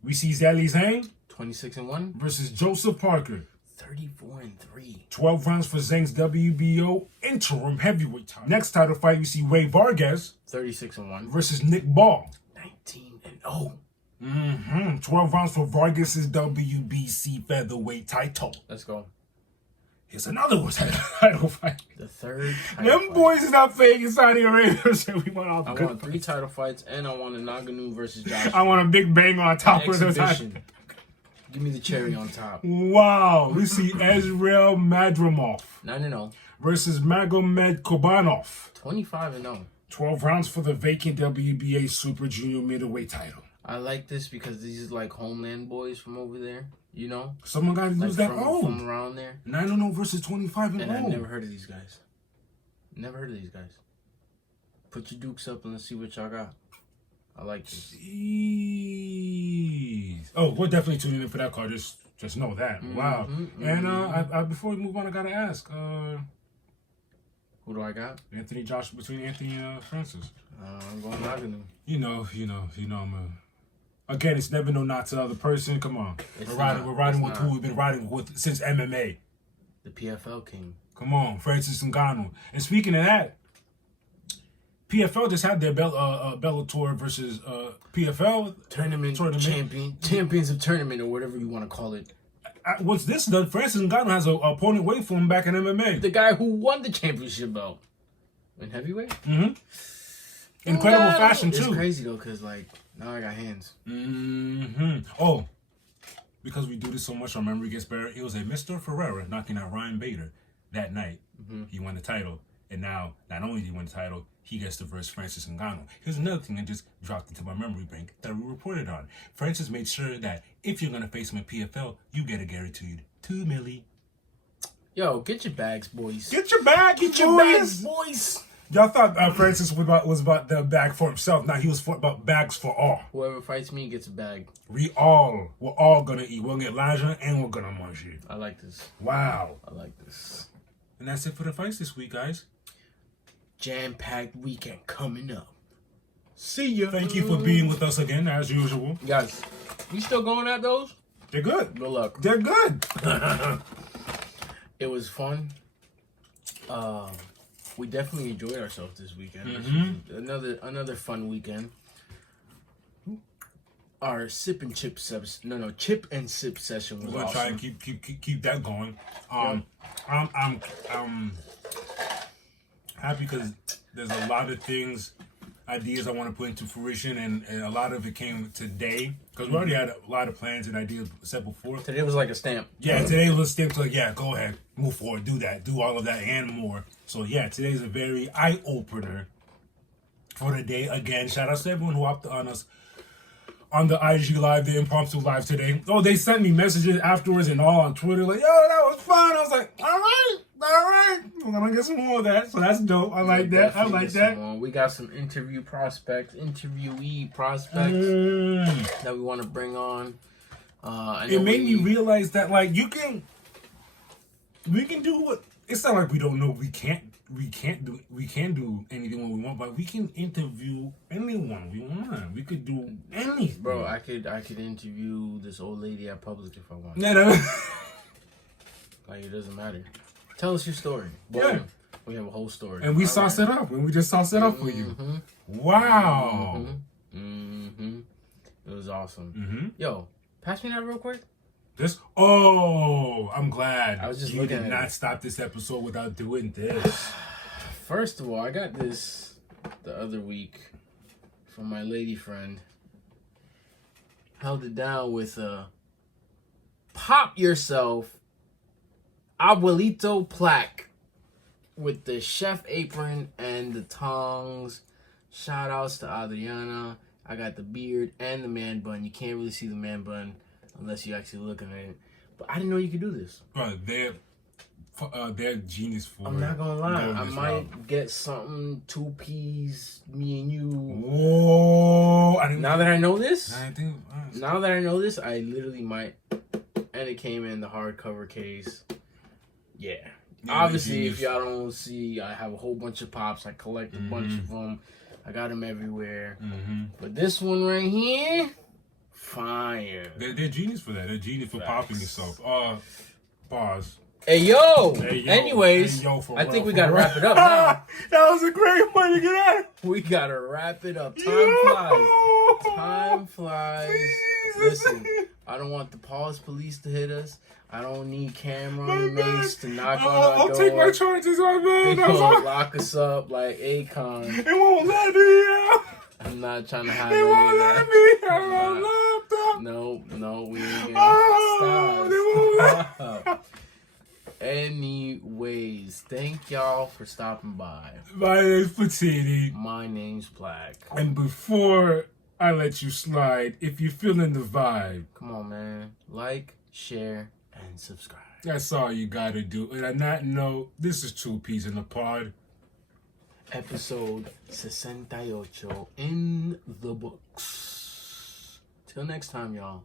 We see Zhali Zhang 26-1 versus Joseph Parker. 34-3. 12 rounds for Zhang's WBO interim heavyweight title. Next title fight, we see Ray Vargas 36-1 versus Nick Ball. 19-0. 12 rounds for Vargas's WBC featherweight title. Let's go. Here's another one title fight. The third title Them fight. boys is not fake in Saudi Arabia. So we want all the I good want 3 title fights, and I want a Ngannou versus Joshua. I want a big bang on top of those. Give me the cherry on top. Wow. We see Ezreal Madrimov 9-0 versus Magomed Kobanov. 25-0. 12 rounds for the vacant WBA Super Junior middleweight title. I like this because these are like homeland boys from over there, you know? Someone got to lose that old. From around there. 9-0 versus 25-0. And I've never heard of these guys. Put your dukes up and let's see what y'all got. I like this. Jeez. Oh, we're definitely tuning in for that card. Just know that. Wow. And I before we move on, I got to ask. Who do I got? Anthony Joshua between Anthony and Francis. I'm going Ngannou. You know, man. Again, it's never no not to the other person. Come on. We're riding with who we've been riding with since MMA. The PFL king. Come on, Francis Ngannou. And speaking of that, PFL just had their Bellator versus PFL tournament. Champions of tournament, or whatever you want to call it. What's this done? Francis Ngannou has an opponent waiting for him back in MMA. The guy who won the championship belt in heavyweight. Incredible fashion too. It's crazy though, cause like now I got hands. Oh, because we do this so much, our memory gets better. It was a Mr. Ferreira knocking out Ryan Bader that night. He won the title, and now not only did he win the title, he gets to verse Francis Ngannou. Here's another thing that just dropped into my memory bank that we reported on. Francis made sure that if you're gonna face him at PFL, you get a guaranteed $2 million. Yo, get your bags, boys. Get your bags, boys. Y'all thought Francis was about the bag for himself. Now he was about bags for all. Whoever fights me gets a bag. We're all gonna eat. We'll get Laja and we're gonna munch it. I like this. Wow. I like this. And that's it for the fights this week, guys. Jam-packed weekend coming up. See ya. Thank you for being with us again, as usual. Guys, we still going at those? They're good. Good luck. They're good. It was fun. We definitely enjoyed ourselves this weekend. Another fun weekend. Our chip and sip session was awesome. We're gonna try and keep that going. I'm happy because there's a lot of ideas I want to put into fruition, and a lot of it came today because we already had a lot of plans and ideas set before. Today was like a stamp. Yeah, today was a stamp to go ahead, move forward, do that, do all of that and more. So yeah, today's a very eye-opener for the day. Again, shout out to everyone who hopped on us on the IG Live, the Impromptu Live today. Oh, they sent me messages afterwards and all on Twitter like, yo, that was fun. I was like, all right. I'm gonna get some more of that. So that's dope. I like that. I like that. We got some interviewee prospects that we want to bring on. It made me realize that like we can do what. It's not like we don't know we can do anything when we want, but we can interview anyone we want. We could do anything. Bro, I could interview this old lady at Publix if I want. No. Like, it doesn't matter. Tell us your story. Boom. Yeah. We have a whole story. And we sauce it up. And we just sauce it up for you. Wow. It was awesome. Yo, pass me that real quick. I'm glad. I was just you looking did at not it. stop this episode without doing this. First of all, I got this the other week from my lady friend. Held it down with a pop yourself abuelito plaque with the chef apron and the tongs. Shout outs to Adriana. I got the beard and the man bun. You can't really see the man bun unless you actually looking at it. But I didn't know you could do this. Bro, they're genius for it. I'm not gonna lie. I might get something, 2 peas, me and you. Whoa! Now that I know this, I I literally might. And it came in the hardcover case. Yeah. Obviously, if y'all don't see, I have a whole bunch of pops. I collect a bunch of them. I got them everywhere. But this one right here, fire. They're genius for that. They're genius for popping yourself. Pause. Hey yo. Anyways, I think we gotta wrap it up now. That was a great way to get out. We gotta wrap it up. Time flies. Listen, I don't want the pause police to hit us. I don't need cameramen to knock on our door. I'll take my charges, my man. They gonna lock us up like Akon. They won't let me out. I'm not trying to have they any won't of that. Let me out. No, we ain't gonna stop. Anyways, thank y'all for stopping by. My name's Patini. My name's Black. And before I let you slide, if you're feeling the vibe, come on, man. Like, share, and subscribe. That's all you gotta do. And on that note, this is 2 Peas in the Pod. Episode 68 in the books. Till next time, y'all.